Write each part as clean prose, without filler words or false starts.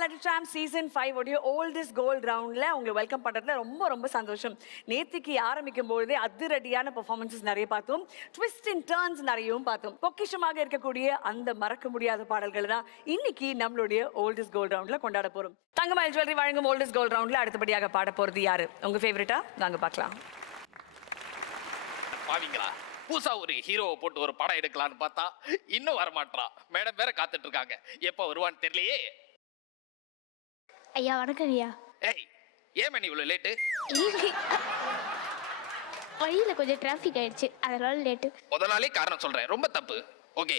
Little Champ Season 5 உடைய oldest gold ரவுண்ட்ல உங்களை வெல்கம் பண்றதுல ரொம்ப ரொம்ப சந்தோஷம். நேத்திக்கு ஆரம்பிக்கும் பொழுதே அதிரடியான பெர்ஃபார்மன்ஸஸ் நிறைய பார்த்தோம். ட்விஸ்ட் அண்ட் டர்ன்ஸ் நிறையவும் பார்த்தோம். பொக்கிஷமாக இருக்கக்கூடிய அந்த மறக்க முடியாத பாடல்கள் தான் இன்னைக்கு நம்மளுடைய ஓல்டஸ்ட் கோல்ட் ரவுண்ட்ல கொண்டாட போறோம். தங்கமயில் ஜுவல்லரி வழங்கும் ஓல்டஸ்ட் கோல்ட் ரவுண்ட்ல அடுத்தபடியாக பாட போறது யாரு? உங்க ஃபேவரட்டா? வாங்க பார்க்கலாம். பாவீங்களா, புதுசா ஒரு ஹீரோவை போட்டு ஒரு படம் எடுக்கலான்னு பார்த்தா இன்னும் வரமாட்டான். மேடம் வேற காத்துட்டு இருக்காங்க, எப்ப வருவான்னு தெரியலையே. ஐயா வணக்கம் ஐயா. ஏய், ஏன் மணி இவ்வளவு லேட்டு? வழியில கொஞ்சம் டிராஃபிக் ஆயிடுச்சு, அதனால லேட்டு. முத நாளே காரணம் சொல்றேன், ரொம்ப தப்பு. ஓகே,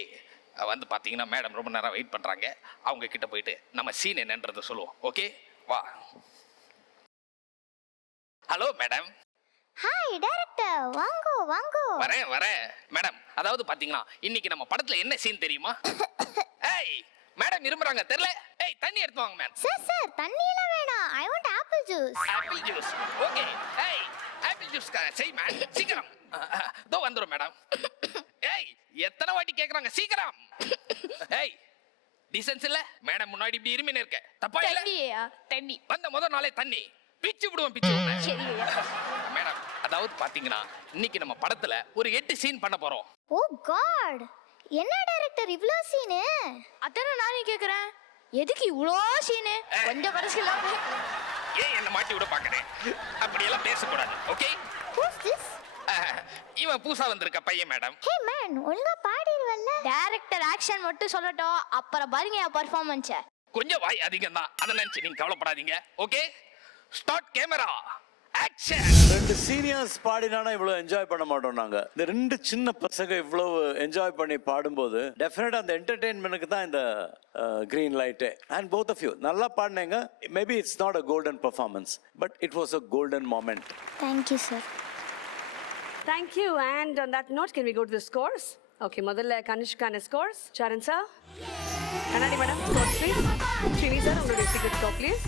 வந்து பாத்தீங்கன்னா மேடம் ரொம்ப நேரம் வெயிட் பண்றாங்க. அவங்க கிட்ட போயிட்டு நம்ம சீன் என்னன்றதை சொல்லுவோம். ஓகே, வா. Hello madam. ஹாய் டைரக்டர், வாங்கோ வாங்கோ. வரேன் மேடம். அதாவது பாத்தீங்கன்னா இன்னைக்கு நம்ம படத்துல என்ன சீன் தெரியுமா? ஏய் மேடம் இருமுறாங்க தெரியல. ஏய் தண்ணி எடுத்து வாங்க மேம். சார் தண்ணி எல்லாம் வேணாம், I want apple juice. Apple juice, okay. ஏய் ஆப்பிள் ஜூஸ் செய் மேம், சீக்கிரம். தோ வந்துரும் மேடம். ஏய் எத்தனை வாட்டி கேக்குறாங்க, சீக்கிரம். ஏய் டீசன்ஸ் இல்ல மேடம், முன்னாடி இப்படி இருமினே இருக்க, தப்பா இல்ல? தண்ணி வந்த முத நாளே தண்ணி பிச்சு விடுவோம், பிச்சு மேடம். அதாவது பாத்தீங்கன்னா இன்னைக்கு நம்ம படத்துல ஒரு 8 சீன் பண்ண போறோம். ஓ காட், என்ன டைரக்டர் இவ்ளோ சீனு? அத்தனை நானே கேக்குறேன், எதுக்கு இவ்ளோ சீனு? கொஞ்சம் கடைசில ஏன் என்ன மாட்டி விட பாக்குறேன்? அப்படி எல்லாம் பேசக்கூடாது, ஓகே? Who's this? இவன் புதுசா வந்திருக்க பையன் மேடம். ஹே மேன், ஒழுங்கா பாடிடுவல்ல? டைரக்டர் ஆக்ஷன் மட்டும் சொல்லட்டும், அப்புறம் பாருங்க என் பெர்ஃபார்மன்ஸ். கொஞ்சம் வாய் அதிகம் தான், அதை நினைச்சு நீங்க கவலைப்படாதீங்க. Okay, start camera action. ரெண்டு சீனியர்ஸ் பாடினானா இவ்வளவு என்ஜாய் பண்ண மாட்டோம் நாங்க. இந்த ரெண்டு சின்ன பசங்க இவ்வளவு என்ஜாய் பண்ணி பாடும்போது டெஃபினட்டா அந்த என்டர்டெயின்மெண்ட்க்கு தான் இந்த green light. And both of you நல்லா பாடினீங்க. Maybe it's not a golden performance, but it was a golden moment. Thank you sir. Thank you. And on that note, can we go to the scores? Okay, முதல்ல கனிஷ்கான scores. Charan sir. கண்ணாடி madam, scores please. Srini sir, உங்களுடைய secret score please.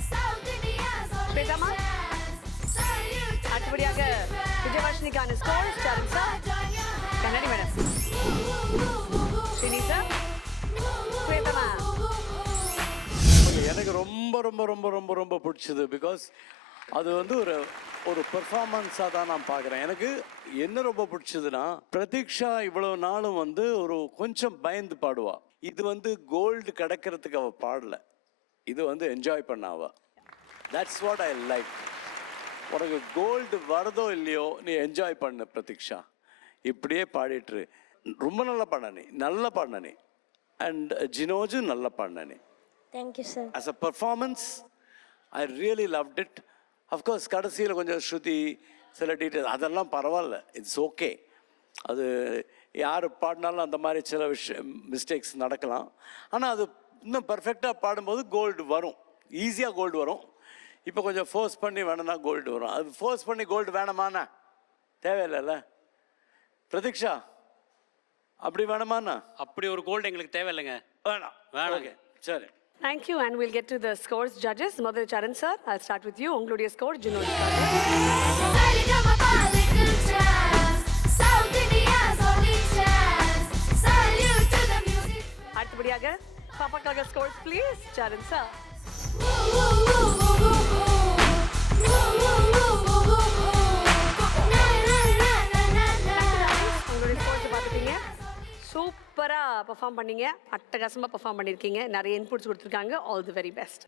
ஸ்வேதாமா. அடுத்தபடியாக விஜயவாஷினிக்கான scores. Charan sir. கண்ணாடி madam. Srini sir. ஸ்வேதாமா. எனக்கு ரொம்ப ரொம்ப ரொம்ப ரொம்ப ரொம்ப பிடிச்சது. பிகாஸ் அது வந்து ஒரு பெர்ஃபார்மன்ஸாக தான் நான் பார்க்குறேன். எனக்கு என்ன ரொம்ப பிடிச்சதுன்னா, பிரதீக்ஷா இவ்வளோ நாளும் வந்து ஒரு கொஞ்சம் பயந்து பாடுவா. இது வந்து கோல்டு கிடைக்கிறதுக்கு அவள் பாடலை, இது வந்து என்ஜாய் பண்ணாவா. That's what I like. உனக்கு கோல்டு வரதோ இல்லையோ, நீ என்ஜாய் பண்ண பிரதீக்ஷா, இப்படியே பாடிட்டுரு. ரொம்ப நல்லா பாடின நீ. அண்ட் ஜினோஜு நல்லா பாடின நீ. Thank you sir. As a performance, I really loved it. Of course, கடைசியில் கொஞ்சம் ஸ்ருதி சில டீட்டெயில் அதெல்லாம் பரவாயில்ல, இட்ஸ் ஓகே. அது யார் பாடினாலும் அந்த மாதிரி சில மிஸ்டேக்ஸ் நடக்கலாம். ஆனால் அது இன்னும் பர்ஃபெக்டாக பாடும்போது கோல்டு வரும், ஈஸியாக கோல்டு வரும். இப்போ கொஞ்சம் ஃபோர்ஸ் பண்ணி வேணும்னா கோல்டு வரும். அது ஃபோர்ஸ் பண்ணி கோல்டு வேணாமாண்ணா? தேவையில்லைல்ல பிரதீக்ஷா, அப்படி வேணுமாண்ணா? அப்படி ஒரு கோல்டு எங்களுக்கு தேவையில்லைங்க. வேணாம். ஓகே, சரி. Thank you, and we'll get to the scores, judges. முதல்ல Charan sir, I'll start with you. உங்களுடைய score, Juno. அடுத்தபடியாக பாப்பாக்காக scores please. Charan sir. உங்களுடைய scores பார்த்துட்டீங்க. சூப்பராக பெர்ஃபார்ம் பண்ணீங்க, அட்டகாசமாக பெர்ஃபார்ம் பண்ணியிருக்கீங்க, நிறைய இன்புட்ஸ் கொடுத்துருக்காங்க. All the very best.